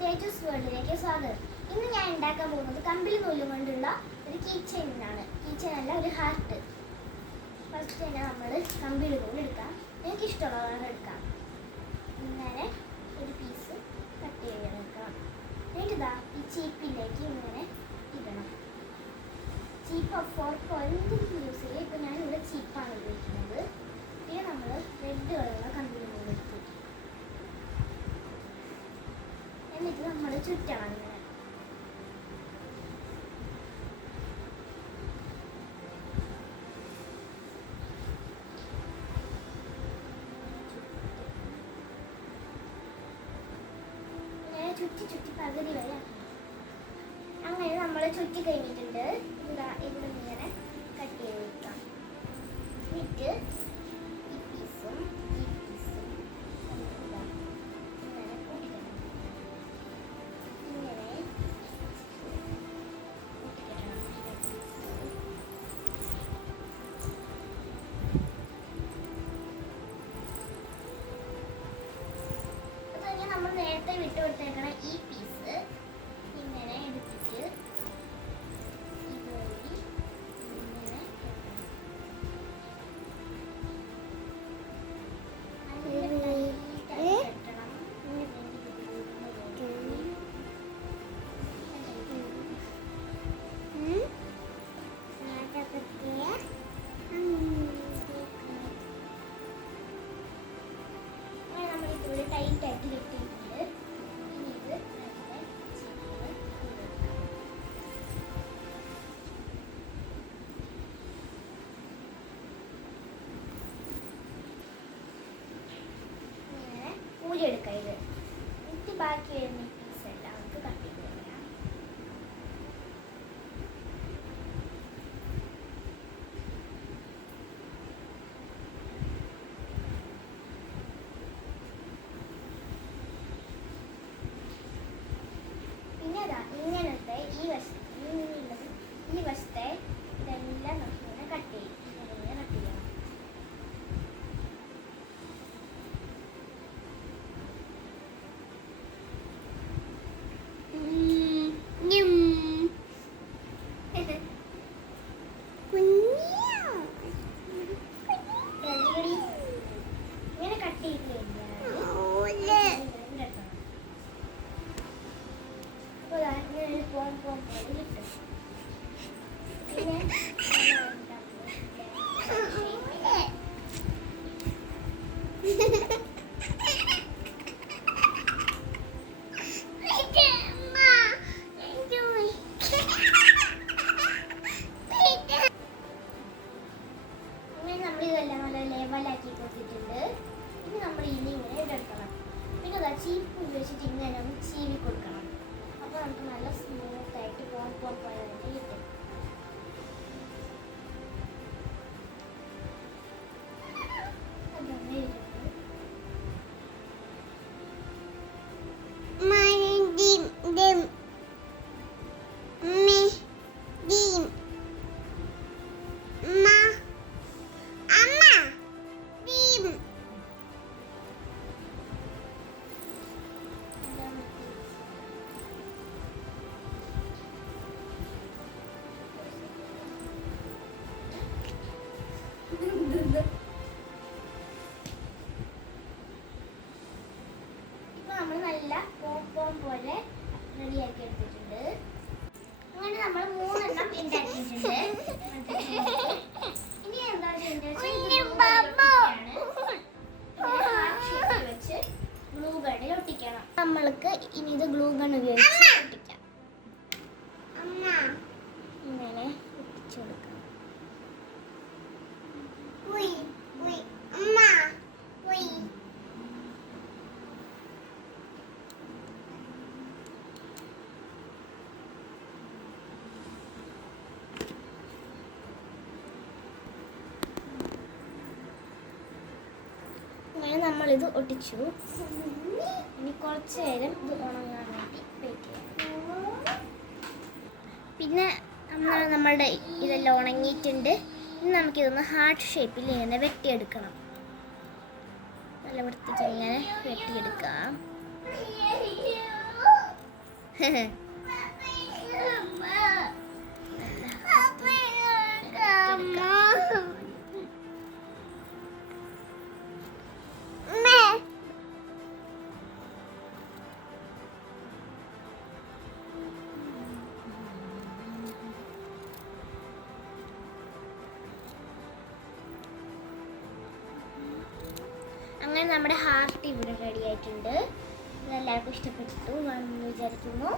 തേജസ് വേൾഡിലേക്ക് സ്വാഗതം. ഇന്ന് ഞാൻ ഉണ്ടാക്കാൻ പോകുന്നത് കമ്പിളി നൂലും കൊണ്ടുള്ള ഒരു കീ ചെയിനാണ്. കീ ചെയിൻ അല്ല, ഒരു ഹാർട്ട്. ഫസ്റ്റ് തന്നെ നമ്മൾ കമ്പിളി നൂല് എടുക്കാം. എനിക്ക് ഇഷ്ടമുള്ളതാണ് എടുക്കാം. ഇങ്ങനെ ഒരു പീസ് കട്ട് ചെയ്തെടുക്കാം. എന്നിട്ട് ഈ ചീപ്പിലേക്ക് ഇങ്ങനെ ഇടണം. ചീപ്പ് ഫോർക്ക് എന്തെങ്കിലും യൂസ് ചെയ്യുക. ഇപ്പം ഞാനിവിടെ ചീപ്പാണ് ഉപയോഗിക്കുന്നത്. പിന്നെ നമ്മൾ റെഡ് കളറുള്ള കമ്പിളി നൂല് എടുത്തു. എന്നിട്ട് നമ്മൾ ചുറ്റണം ഇങ്ങനെ. ചുറ്റി പകുതി വരെ അങ്ങനെ നമ്മൾ ചുറ്റി കഴിഞ്ഞിട്ടുണ്ട്. ഇവിടെ ഇങ്ങനെ കട്ട് ചെയ്ത് വെക്കാം. എന്നിട്ട് ഈ പീസും ഇങ്ങനെ കൂട്ടിക്കണം. ഇങ്ങനെ കൂട്ടിക്കണം. നമ്മൾ നേരത്തെ വിട്ട് കൊടുത്തേക്കണം ഈ പീസ് ഇങ്ങനെ എടുത്തിട്ട് ഇതുവഴി ഇങ്ങനെ നമ്മളിതുപോലെ ടൈറ്റായിട്ട് കെട്ടിയിട്ടുണ്ട്. ഇനി ഇത് ഇങ്ങനെ ഊരിയെടുക്കാം. ഇത് എന്നിട്ട് ബാക്കി വരുന്ന പീസ് എല്ലാം നമുക്ക് കട്ട് ചെയ്ത് കളയാം. പിന്നെ ഇങ്ങനത്തെ ഈ വശത്തെ ഇതെല്ലാം നമുക്കിങ്ങനെ കട്ട് ചെയ്യും. ഇങ്ങനെ കട്ട് ചെയ്യണം. ഇങ്ങനെ കട്ട് ചെയ്ത് കഴിഞ്ഞാൽ പിന്നെ നമ്മളിതെല്ലാം നല്ല ലെവലാക്കി കൊടുത്തിട്ടുണ്ട്. ഇനി നമ്മൾ ഇങ്ങനെ ഇതെടുക്കണം. പിന്നെ അതാ ചീപ്പ് ഉപയോഗിച്ചിട്ട് ഇങ്ങനെ ഒന്ന് ചീവി കൊടുക്കണം. അപ്പോൾ നമുക്ക് നല്ല സ്മൂത്ത് ആയിട്ട് പോലെ തന്നെ കിട്ടും. ഇപ്പൊ നമ്മൾ നല്ല പോം പോലെ റെഡിയാക്കി എടുത്തിട്ടുണ്ട്. അങ്ങനെ നമ്മൾ 3 എണ്ണം ഉണ്ടാക്കിയിട്ടുണ്ട്. ഇനി എന്താ ചെയ്യേണ്ടത് വെച്ച് ഗ്ലൂ ഗണ്ണിൽ ഒട്ടിക്കണം. നമ്മൾക്ക് ഇനി ഇത് ഗ്ലൂ ഗൺ ഉപയോഗിച്ച് ഒട്ടിക്കാം. ഇങ്ങനെ ഒട്ടിച്ചു കൊടുക്കാം. അങ്ങനെ നമ്മളിത് ഒട്ടിച്ചു. ഇനി കുറച്ച് നേരം ഇത് ഉണങ്ങാൻ വേണ്ടി വെയിറ്റ് ചെയ്യാം. പിന്നെ നമ്മളുടെ ഇതെല്ലാം ഉണങ്ങിയിട്ടുണ്ട്. ഇനി നമുക്കിതൊന്ന് ഹാർട്ട് ഷേപ്പിൽ ഇങ്ങനെ വെട്ടിയെടുക്കണം. നല്ല വൃത്തിക്ക് ഇങ്ങനെ വെട്ടിയെടുക്കാം. അങ്ങനെ നമ്മുടെ ഹാർട്ട് ഇവിടെ റെഡി ആയിട്ടുണ്ട്. ഇതെല്ലാവർക്കും ഇഷ്ടപ്പെട്ടു എന്ന് വിചാരിക്കുന്നു.